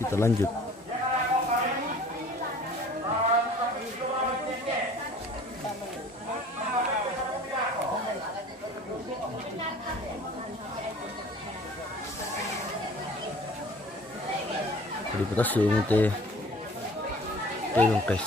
Kita lanjut. Di Petasun teh guys.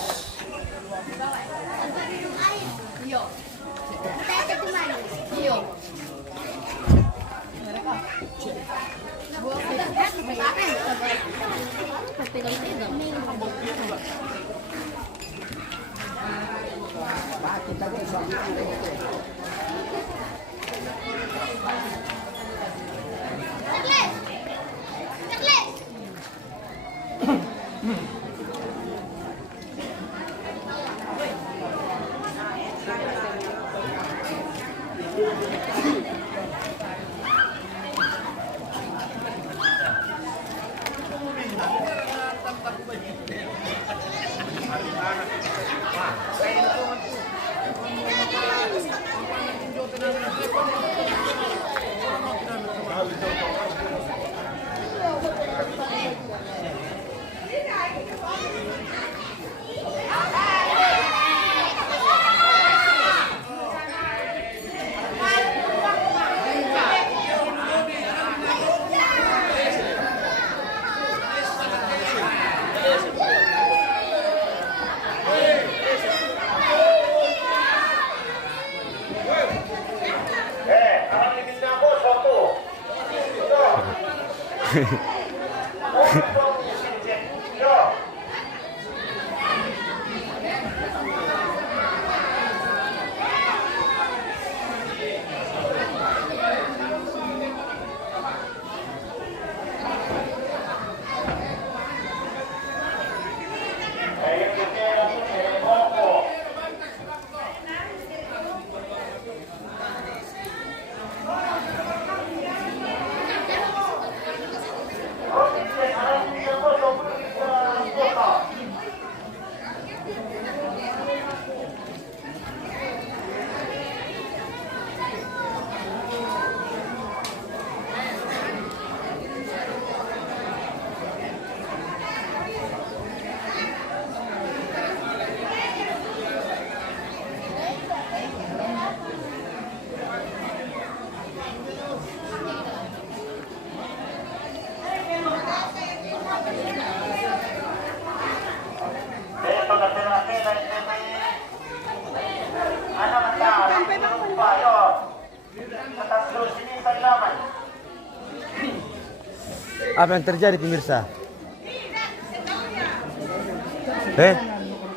Apa yang terjadi pemirsa?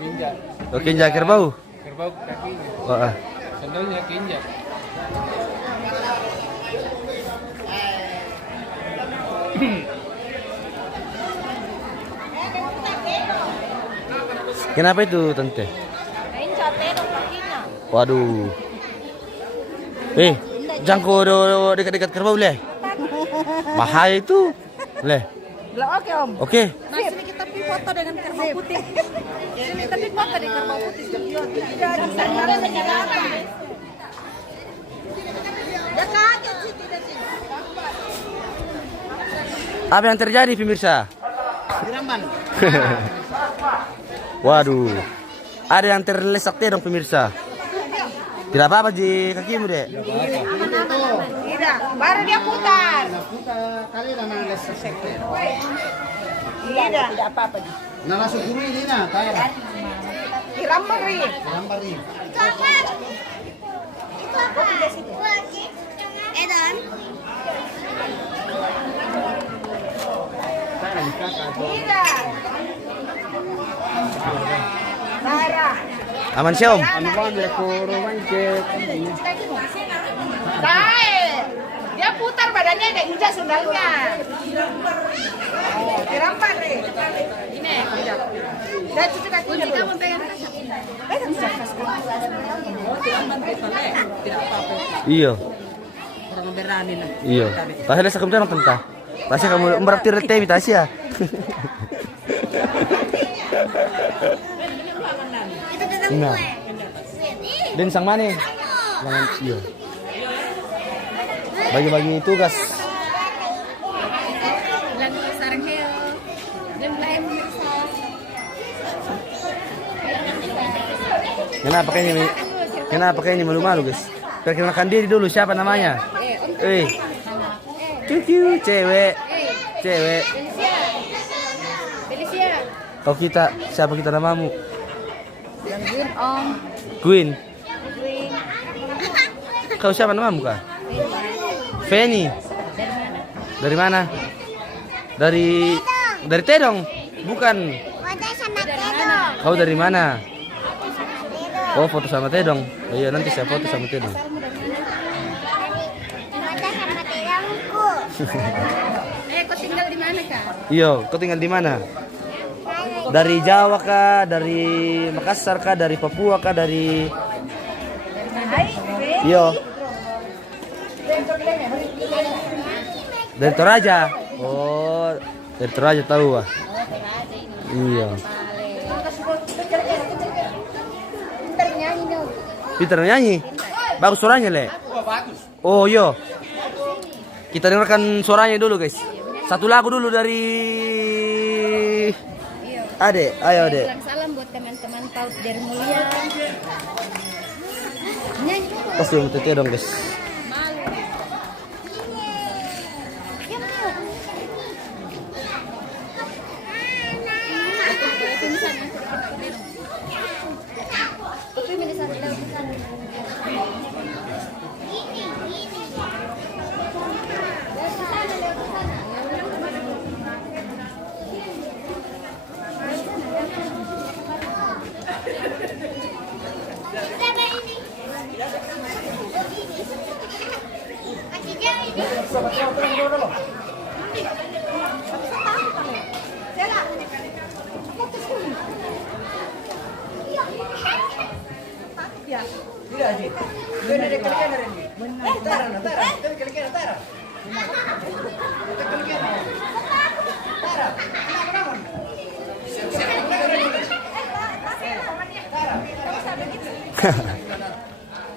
Kinjak. Oh, kinjak kerbau. Kerbau kakinya. Oh, Sandalnya kinjak. Kenapa itu tante? Kinjak dong kakinya. Waduh. Jangko dekat-dekat kerbau leh. Bahaya itu. Leh. Oke om. Oke. Nah sini kita foto dengan kerbau putih. Sini tapi foto dengan kerbau putih. Ya kaget sih tidak sih. Apa yang terjadi pemirsa? Siraman. Waduh. Ada yang terlesak dong pemirsa. Tidak apa-apa Ji, kakimu dek. Tidak, baru dia putar. Kali nana lesek. Tidak, tidak apa-apa. Nana suguru ini na kaya. Irambari. Rambari. Itu apa? Itu apa? Edan. Tidak. Sarah. Aman sih om. Ano ba ang rekoro manjek? Dia putar badannya dan injak sundalnya. Oh, dirampas deh. Ini. Dan cuci kakinya dulu. Kamu pegang Iya. Orang berani na. Iya. Tasya sa kamera tanta. Tasya kamu meraptir teh Tasya. Nah. Dan sang mana? Jangan iya. Bagi-bagi tugas. Dan lain pemirsa. Kenapa kayaknya malu-malu guys? Perkenalkan diri dulu, siapa namanya? Cucu, cewek. Felicia. Kau kita, siapa kita namamu? Gangguin Om. Queen. Green. Kau siapa namamu kah? Feni. Dari mana? Dari Tedong. Bukan. Kau dari mana? Oh, foto sama Tedong. Oh, iya, nanti saya foto sama Tedong. Kau tinggal di mana kak? Iya, kau tinggal di mana? Dari Jawa kah? Dari Makassar kah? Dari Papua kah? Dari Iya. Dari Toraja. Oh, dari Toraja tahu ah. Iya. Peter nyanyi. Bagus suaranya, Le. Oh, iya. Kita dengarkan suaranya dulu, guys. Satu lagu dulu dari Ade. Ayo, Ade. Salam buat teman-teman PAUD dari Mulia. Nyanyi. Pasti mau tete dong, guys.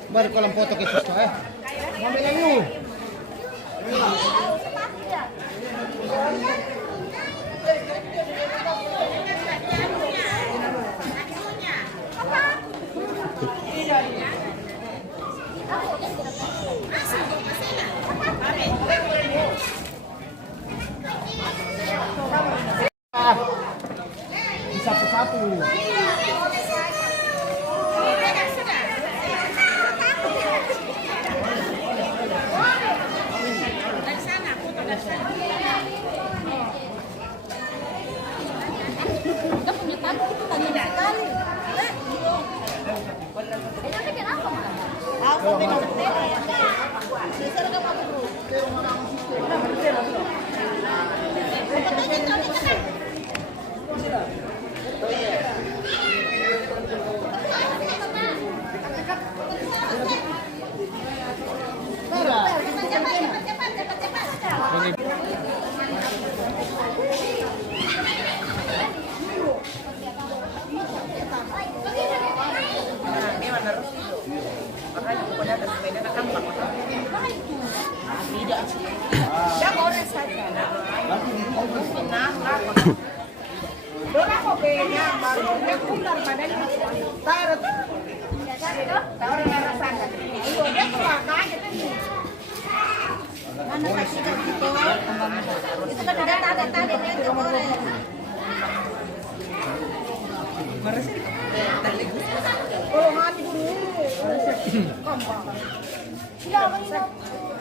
Balik ko lang foto kay Susto eh. Mamay lang yun. Sapu-sapu.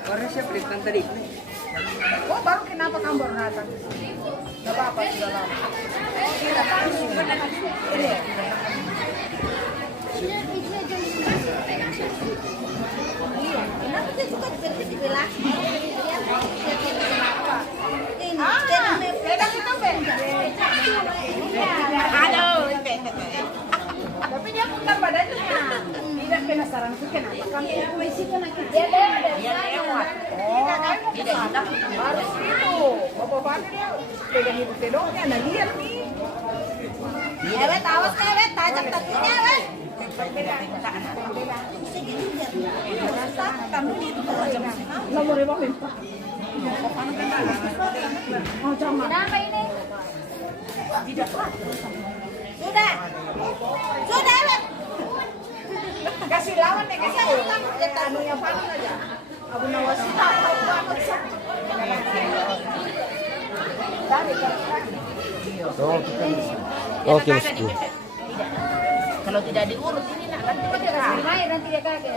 Warna siya pelitan tadi. Oh, baru kenapa kamu datang? Gak apa-apa, sudah lama. Tapi dia putar badannya. Tidak penasaran tuh kenapa kamu isikan lagi. Dia lewat. Oh, tidak hitam. Harus itu. Bapak-bapak dia pegang ibu tedongnya, nah lihat nih. Ewet, awas ewet, tajam takinya ewet. Kenapa ini? Sudah. Sudah, Beb. Kasih lawan deh, kasih lawan. Ya tanunya panas aja. Abu Nawasita tahu banget. Dari Oke, bosku. Kalau tidak diurut ini nak nanti dia kasih air nanti dia kaget.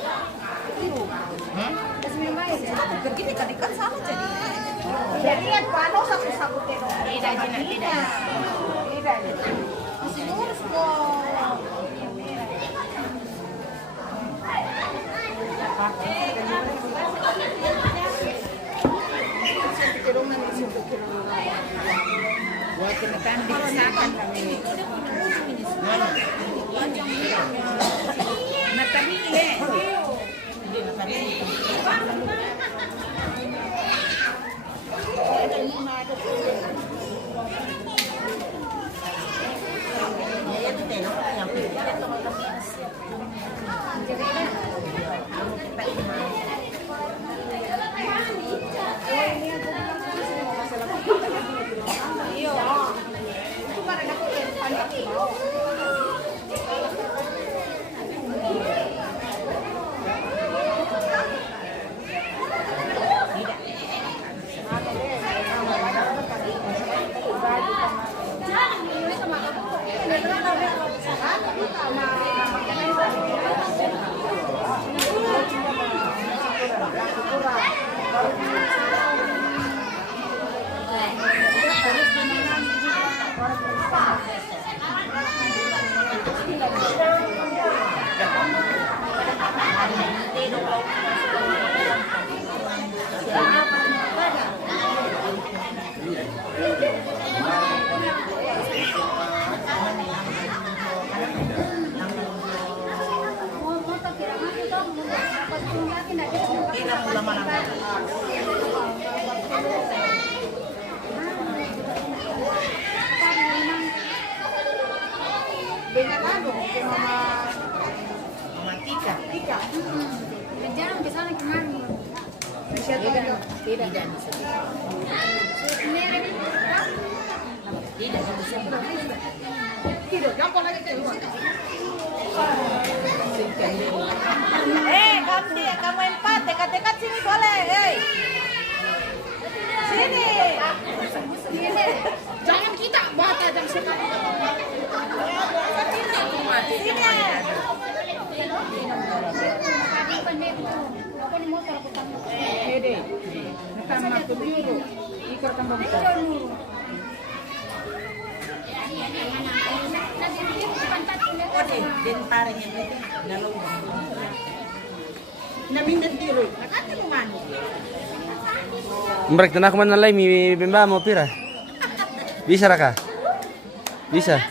Kasih minum air. Begini kan ikan sama jadi. Jadi lihat panas aku tengok. tidak jinak tidak. Tidak. Masih lurus kok. Buat kenetan dipisahkan kami. Natari le. Dengan anu, Mama Tika. Jangan ke sana kemari. Tidak. Tidak bisa. Tidak, gampang lagi keluar. Kamu empat, dekat-dekat sini boleh. Sini. Jangan kita bata jam sekali. Den parenya itu dalam. Namindan tiro. Nakati mo man. Mereka tenang kemana lagi mi bemba mau pira? Bisa raka? Bisa.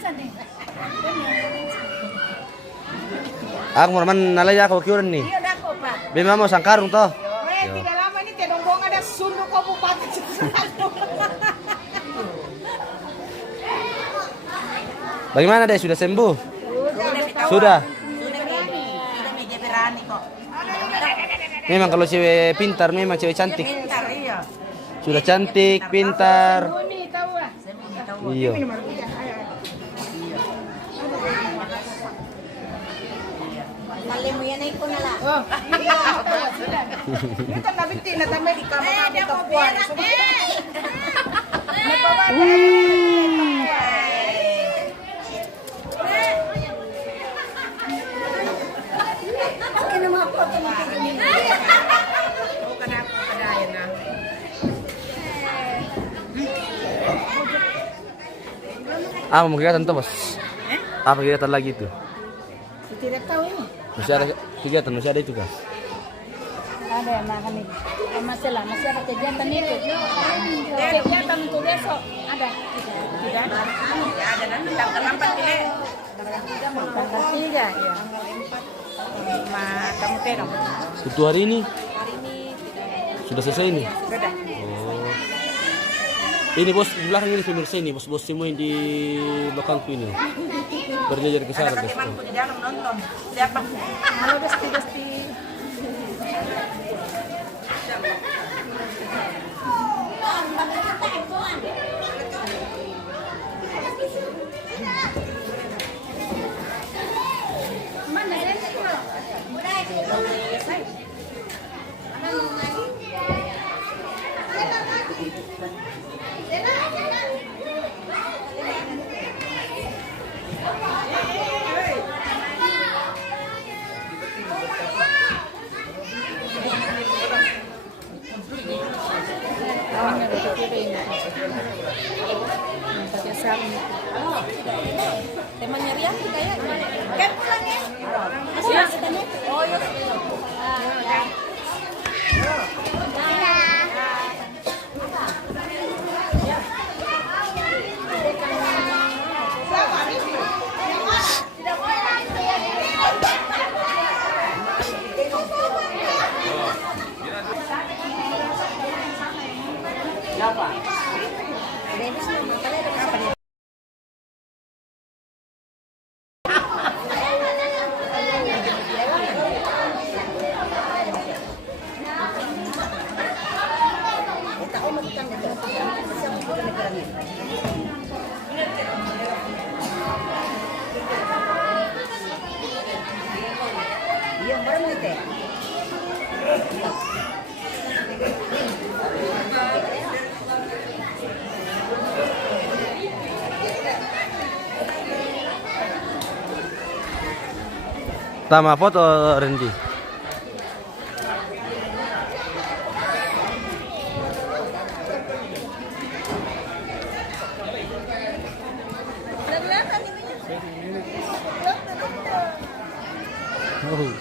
Aku mau man nalai aku kiuran nih. Iya dah kok, Pak. Bemba mau sangkarung toh. Tidak lama ini Tedonggong ada sunduk kabupaten. Bagaimana deh, sudah sembuh? Sudah. Meja berani kok. Memang kalau cewek pintar, memang cewek cantik. Pintar iya. Sudah cantik, pintar. Ini tahu lah. Iya. Kali mo yan ay ko na lang. Oh, iya. Sudah. Itu nabi tina tamay di kamar Dia mau berak. Bukan aku kadaya na. Ah, mau kegiatan tuh, Bos? Apa kegiatan lagi itu? Tidak tahu ini. Masih ada kegiatan, masih ada itu kan? Ada yang makan itu. Masih ada kegiatan itu. Kegiatan untuk besok ada. Tidak ada nanti tanggal 4 ini. Tanggal 3 ya. Ma kamu terong. Itu hari ini? Sudah selesai ini? Sudah. Oh. Ini bos di belakang ini pemirsa ini bos-bos semua yang di belakangku ini. Berjajar ke sana Ada guys. temanku di dalam nonton. Siapa? Halo Besti. Temannya Rian kayak kan pulang ya? Oh iya. Tama foto Randy. Oh.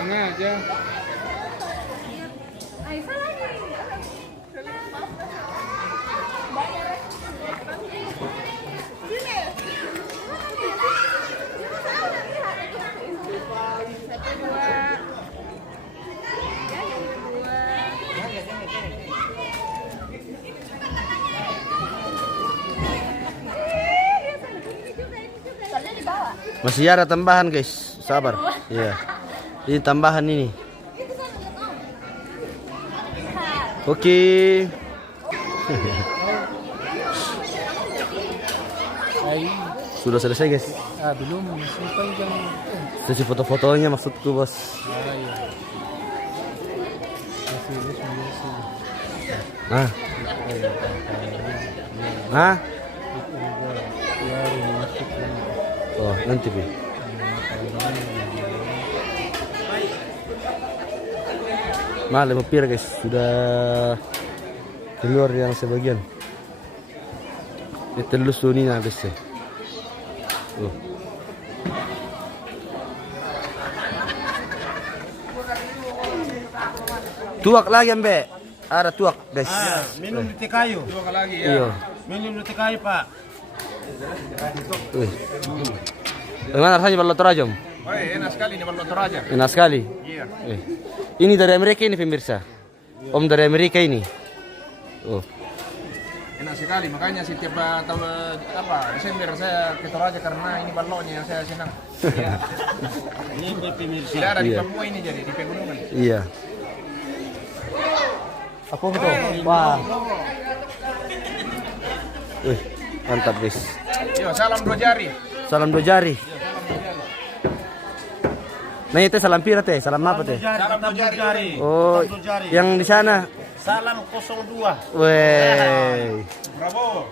Tengah aja. Masih ada tambahan guys, sabar. Iya. Ini tambahan ini. Oke. Sudah selesai guys. Belum, masih panjang. Sesi foto-fotonya maksudku bos. Iya. Nah. Nah. Oh, nanti Bi. Malah mampir guys, sudah keluar yang sebagian. Ini telus ini habis ya. Oh. Tuak lagi Mbak. Ada tuak guys. Minum di teh kayu. Dua lagi ya. Iya. Minum di teh kayu, Pak. Bagaimana rasanya balok Toraja? Oh, enak sekali ini balok Toraja. Enak sekali. Iya. Ini dari Amerika ini pemirsa. Om dari Amerika ini. Oh. Enak sekali, makanya setiap tahun Desember saya ke Toraja karena ini baloknya yang saya senang. Iya. Ini pemirsa. Tidak ada di Iya. Papua ini jadi di pegunungan. Iya. Apa itu? Wah. Mantap guys. Yo, salam dua jari. Salam dua jari. Nah itu salam pira teh? Salam apa teh? Salam dua jari. Oh, yang di sana. Salam 02. Weh. Bravo.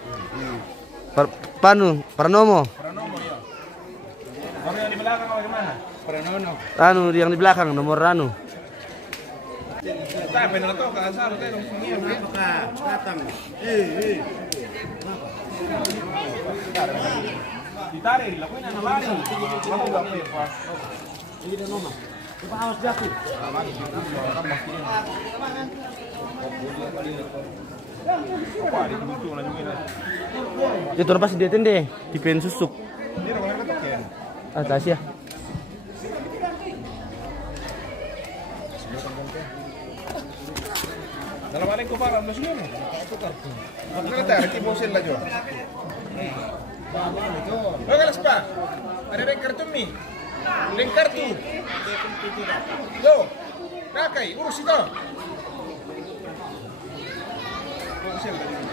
Pranomo. Pranomo ya. Kamu yang di belakang bagaimana? Pranono. Anu yang di belakang nomor anu. Saya benar tuh kan asal teh dong. Datang. Ditarik, dilakuin anak lari. Kamu nggak apa-apa. Coba awas jatuh. Itu lepas dia deh, di pen susuk. Dia udah kemarin ketokin. Ah, kasih ya. Dalam balik ko para mas yun. Magkakata, nagkiposil na dyan. Magalas pa. Ada ring kartun mi. Ring kartu. Yo. Kakay, urus ito. Posil na dyan.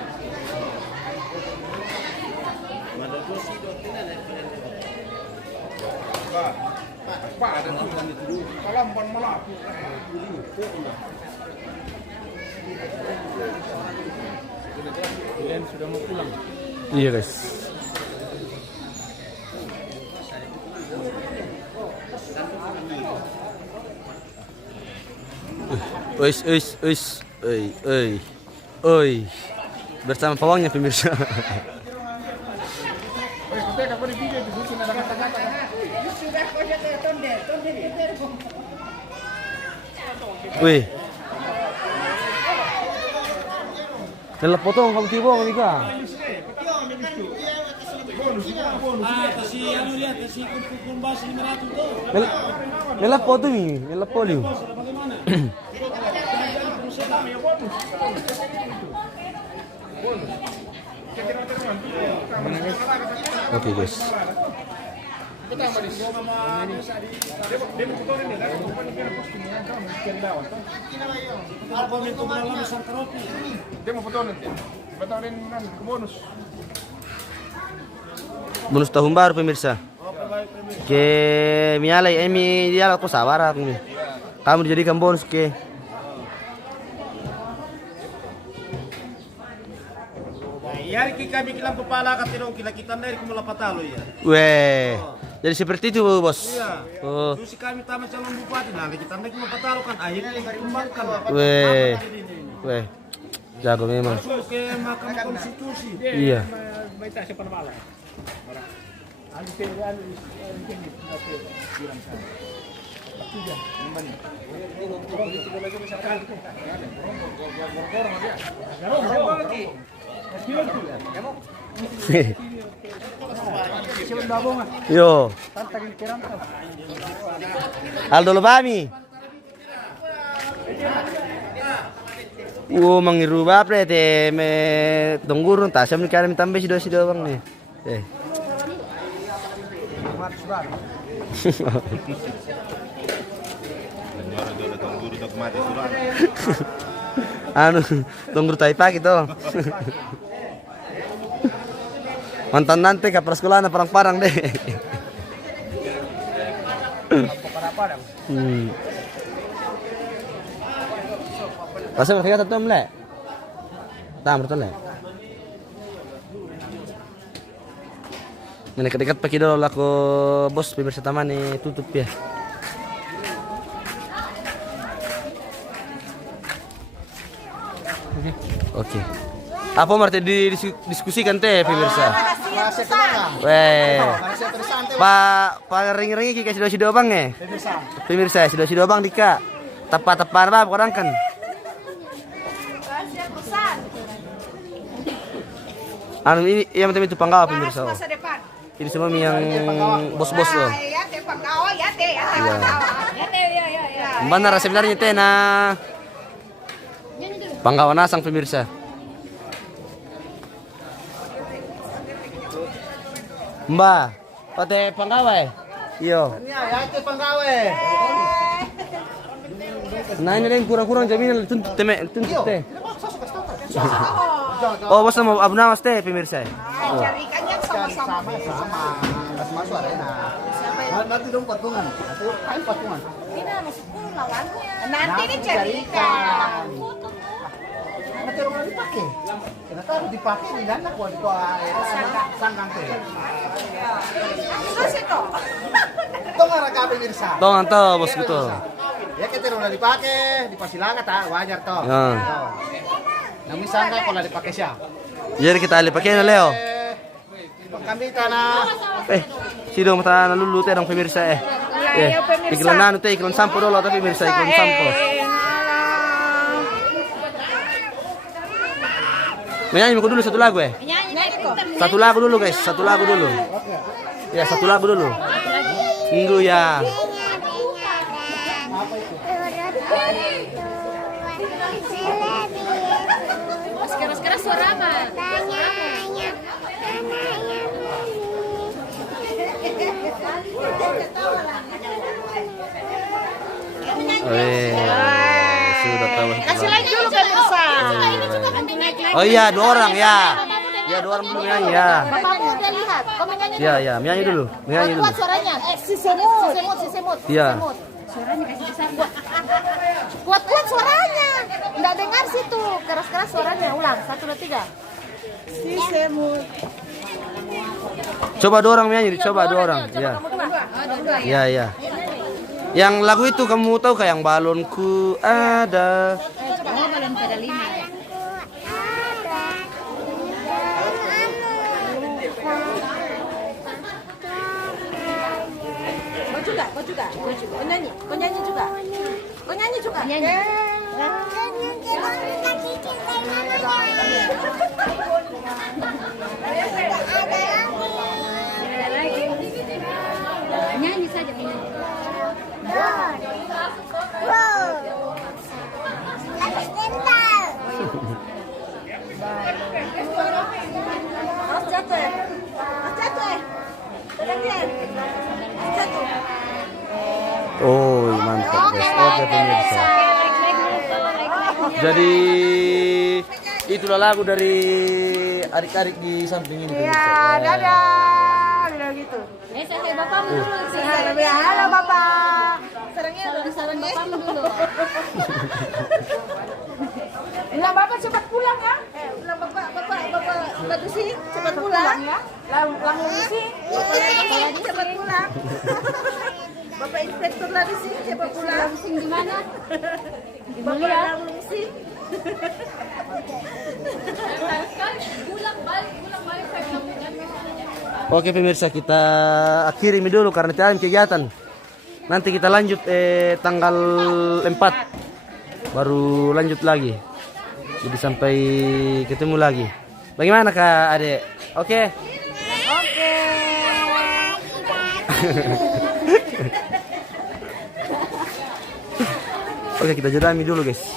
Pa, ada tuh. Kalampan malapit. Kalian sudah mau pulang. Iya guys. Oi. Bersama pawangnya pemirsa. Kita dapat di video itu sini ada kata-kata. Wih. Dalam potong kamu tiba kamu Mika. Kasi ano lihat, kasi kung basi 500 to. Dalam potong ni, dalam potong. Oke guys. Dia mau foto nanti. Batarin nanti ke bonus. Bonus tahun baru pemirsa. Ke mialai emi dia aku sabar aku nih. Kamu dijadikan bonus ke. Yari kami kilang kepala katirong kita dari kumula patalo ya. Weh. Jadi seperti itu bos. Iya. Oh. Terus kami tamat calon bupati, nah kita naik kumula patalo kan akhirnya dikembangkan. Weh. Jago memang. Masuk ke Mahkamah Konstitusi. Iya. Yo. Aldo Lobami. Mangiru bapre te me donggurun tasam ni kami tambah sido bang nih. Anu, dongguru taipa gitu. Mantan nanti ke sekolah na parang-parang deh. Pasal mereka tetap melek. Tak betul le. Ini dekat-dekat pakai dulu aku bos pemirsa taman nih tutup ya. Oke. Apa marti didiskusikan teh pemirsa? Weh. Pak ring-ringi kita sido bang ya. Pemirsa sido bang dika. Tepat-tepat apa orang kan? Anu ini yang itu panggawa pemirsa. Ini semua yang bos-bos loh. Mana sebenarnya teh na panggawa nasang pemirsa. Mbak, pate panggawa. Iyo. Ya, itu panggawe. Nah ini lain kurang-kurang jaminan tuntut teh. Oh bos mau abu namas teh pemirsa. Carikannya sama-sama. Mas masuk arena. Nanti dong patungan. Kain patungan. Nanti dicarikan. Nanti orang dipakai. Kenapa harus dipakai di dana kuat di sanggang teh. Terus itu. Tong arah pemirsa. Tong anto bos gitu. Ya kita udah dipakai, dipasilangan tak wajar toh. Ya. Namun sangka kalau dipakai siapa? Jadi kita alih pakai na Leo. kami tanah. Sino mata nalulu teh dong pemirsa iklan nanu teh iklan sampo dulu tapi pemirsa iklan sampo. Menyanyi dulu satu lagu Satu lagu dulu guys, satu lagu dulu. Ya satu lagu dulu. Tunggu ya. Keras-keras suara mah. Sudah tahu. Kasih like dulu pemirsa. Oh iya, 2 orang ya. Ya 2 orang dulu menyanyi ya. Bapakmu udah lihat. Kau menyanyi. Ya ya, menyanyi dulu. Menyanyi dulu. Kuat suaranya. Si semut. Iya. Suaranya kasih besar. Kuat suaranya. Enggak dengar situ. Keras-keras suaranya. Ulang. 1, 2, 3. Si semut. Coba 2 orang menyanyi, coba 2 orang. Ya. Ya ya. Yang lagu itu kamu tahu kayak yang balonku ada. Oh, balon pada 5. Kau juga. Kau nyanyi juga. Nyanyi saja menyanyi. Harus jatuh ya. Jatuh. Oh, mantap guys. Oke pemirsa. Jadi itulah lagu dari adik-adik di samping ini pemirsa. Dadah. Bilang gitu. Saya bapakmu dulu. Halo Bapak. Sarang bapakmu dulu. Bilang Bapak cepat pulang ya. Bilang Bapak Dusi cepat pulang ya. Lang Dusi. Bapak cepat pulang. Bapak Inspektur Dusi cepat pulang. Pusing di mana? Bapak Lang Dusi. Oke pemirsa, kita akhiri dulu karena time kegiatan. Nanti kita lanjut tanggal 4 baru lanjut lagi. Jadi sampai ketemu lagi. Bagaimana Kak Adek? Oke. Oke, kita jeda dulu guys.